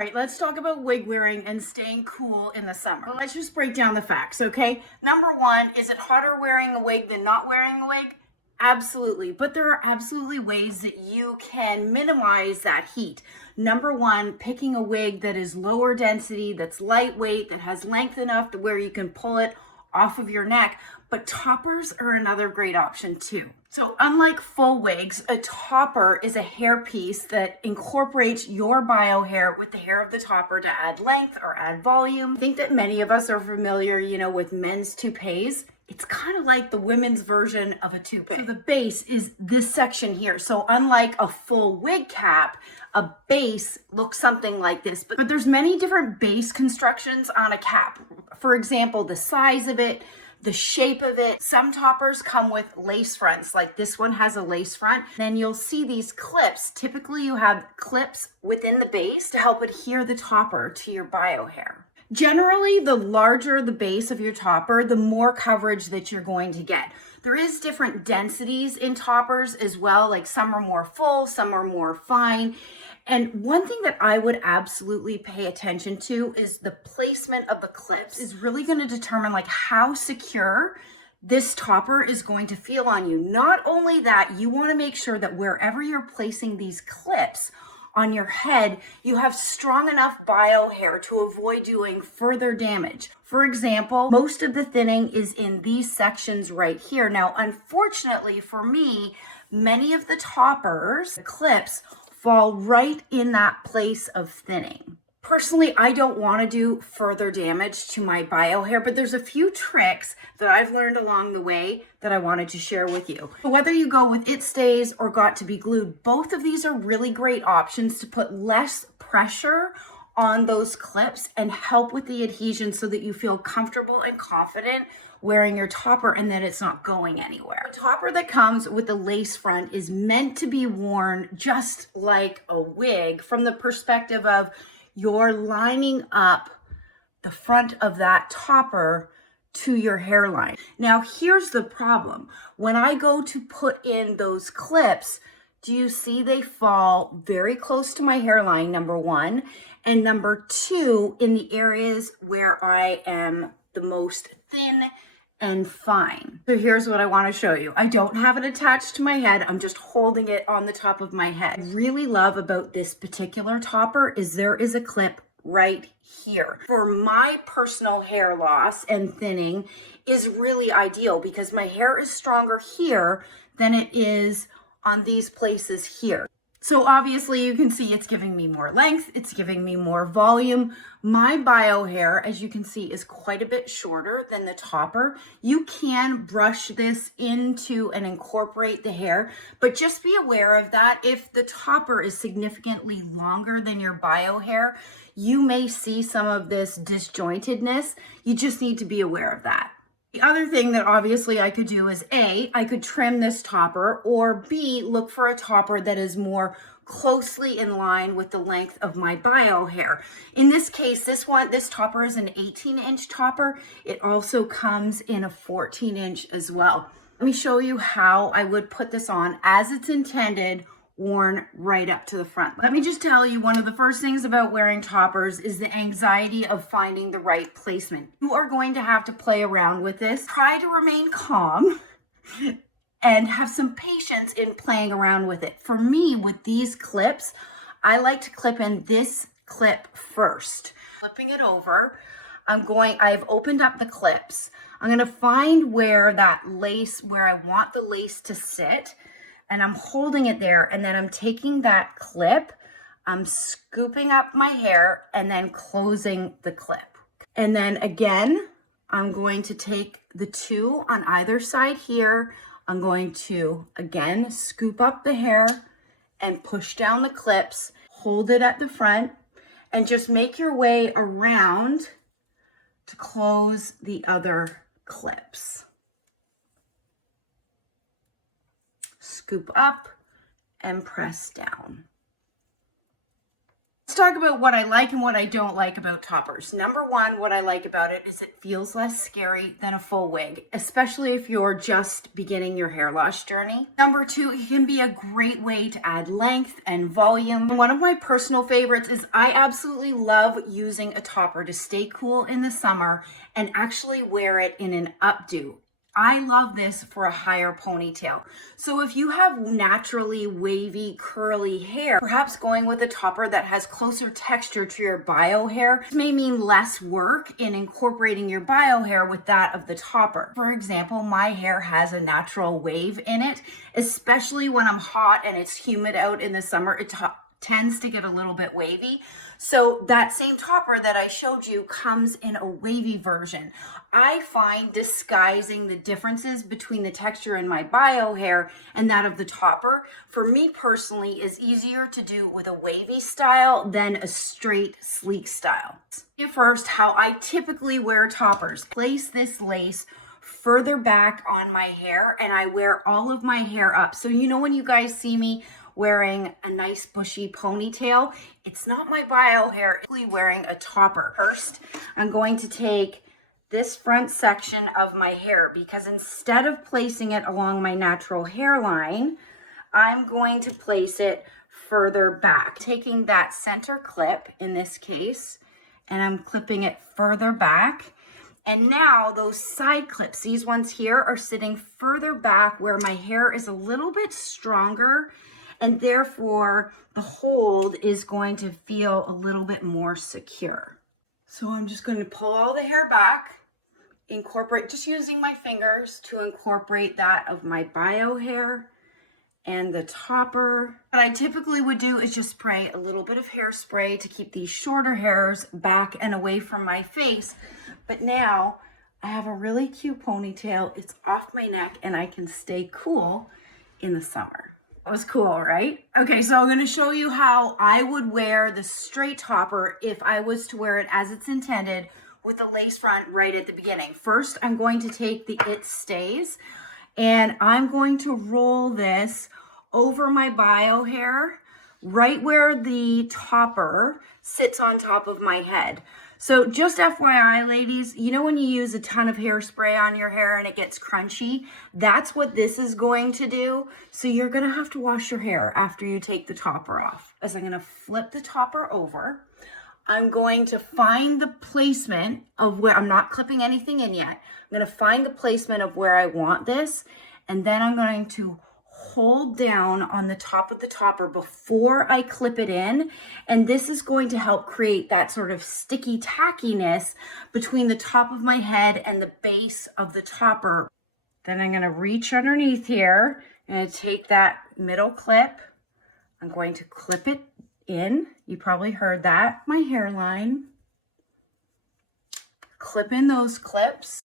All right, let's talk about wig wearing and staying cool in the summer. Well, let's just break down the facts, okay? Number one, is it hotter wearing a wig than not wearing a wig? Absolutely, but there are absolutely ways that you can minimize that heat. Number one, picking a wig that is lower density, that's lightweight, that has length enough to where you can pull it off of your neck, but toppers are another great option too. So unlike full wigs, a topper is a hairpiece that incorporates your bio hair with the hair of the topper to add length or add volume. I think that many of us are familiar, with men's toupees. It's kind of like the women's version of a toupee. So the base is this section here. So unlike a full wig cap, a base looks something like this, but there's many different base constructions on a cap. For example, the size of it, the shape of it. Some toppers come with lace fronts, like this one has a lace front. Then you'll see these clips. Typically you have clips within the base to help adhere the topper to your bio hair. Generally, the larger the base of your topper, the more coverage that you're going to get. There is different densities in toppers as well, like some are more full, some are more fine. And one thing that I would absolutely pay attention to is the placement of the clips is really going to determine like how secure this topper is going to feel on you. Not only that, you want to make sure that wherever you're placing these clips on your head, you have strong enough bio hair to avoid doing further damage. For example, most of the thinning is in these sections right here. Now, unfortunately for me, many of the toppers, the clips, fall right in that place of thinning. Personally, I don't want to do further damage to my bio hair, but there's a few tricks that I've learned along the way that I wanted to share with you. Whether you go with It Stays or Got to Be Glued, both of these are really great options to put less pressure on those clips and help with the adhesion so that you feel comfortable and confident wearing your topper and that it's not going anywhere. The topper that comes with the lace front is meant to be worn just like a wig from the perspective of you're lining up the front of that topper to your hairline. Now, here's the problem. When I go to put in those clips, do you see they fall very close to my hairline, number one, and number two, in the areas where I am the most thin and fine. So here's what I want to show you. I don't have it attached to my head. I'm just holding it on the top of my head. What I really love about this particular topper is there is a clip right here. For my personal hair loss and thinning is really ideal because my hair is stronger here than it is on these places here. So obviously you can see it's giving me more length, it's giving me more volume. My bio hair, as you can see, is quite a bit shorter than the topper. You can brush this into and incorporate the hair, but just be aware of that. If the topper is significantly longer than your bio hair, you may see some of this disjointedness. You just need to be aware of that. The other thing that obviously I could do is A, I could trim this topper, or B, look for a topper that is more closely in line with the length of my bio hair. In this case, this topper is an 18-inch topper. It also comes in a 14-inch as well. Let me show you how I would put this on as it's intended, worn right up to the front. Let me just tell you, one of the first things about wearing toppers is the anxiety of finding the right placement. You are going to have to play around with this. Try to remain calm and have some patience in playing around with it. For me, with these clips, I like to clip in this clip first. Flipping it over, I've opened up the clips. I'm gonna find where that lace, where I want the lace to sit, and I'm holding it there, and then I'm taking that clip, I'm scooping up my hair, and then closing the clip. And then again, I'm going to take the two on either side here. I'm going to, again, scoop up the hair and push down the clips, hold it at the front, and just make your way around to close the other clips. Scoop up and press down. Let's talk about what I like and what I don't like about toppers. Number one, what I like about it is it feels less scary than a full wig, especially if you're just beginning your hair loss journey. Number two, it can be a great way to add length and volume. One of my personal favorites is I absolutely love using a topper to stay cool in the summer and actually wear it in an updo. I love this for a higher ponytail. So if you have naturally wavy, curly hair, perhaps going with a topper that has closer texture to your bio hair may mean less work in incorporating your bio hair with that of the topper. For example, my hair has a natural wave in it, especially when I'm hot and it's humid out in the summer. It tends to get a little bit wavy. So that same topper that I showed you comes in a wavy version. I find disguising the differences between the texture in my bio hair and that of the topper, for me personally, is easier to do with a wavy style than a straight sleek style. First, how I typically wear toppers. Place this lace further back on my hair and I wear all of my hair up. So you know when you guys see me wearing a nice bushy ponytail, it's not my bio hair, it's wearing a topper. First, I'm going to take this front section of my hair because instead of placing it along my natural hairline, I'm going to place it further back. Taking that center clip in this case, and I'm clipping it further back. And now those side clips, these ones here, are sitting further back where my hair is a little bit stronger, and therefore the hold is going to feel a little bit more secure. So I'm just going to pull all the hair back, incorporate, just using my fingers to incorporate that of my bio hair and the topper. What I typically would do is just spray a little bit of hairspray to keep these shorter hairs back and away from my face. But now I have a really cute ponytail. It's off my neck and I can stay cool in the summer. That was cool, right? Okay, so I'm going to show you how I would wear the straight topper if I was to wear it as it's intended with the lace front right at the beginning. First, I'm going to take the It Stays and I'm going to roll this over my bio hair right where the topper sits on top of my head. So just FYI, ladies, you know when you use a ton of hairspray on your hair and it gets crunchy? That's what this is going to do. So you're going to have to wash your hair after you take the topper off. As I'm going to flip the topper over, I'm going to find the placement of where, I'm not clipping anything in yet. I'm going to find the placement of where I want this, and then I'm going to hold down on the top of the topper before I clip it in. And this is going to help create that sort of sticky tackiness between the top of my head and the base of the topper. Then I'm going to reach underneath here and take that middle clip. I'm going to clip it in. You probably heard that. My hairline. Clip in those clips.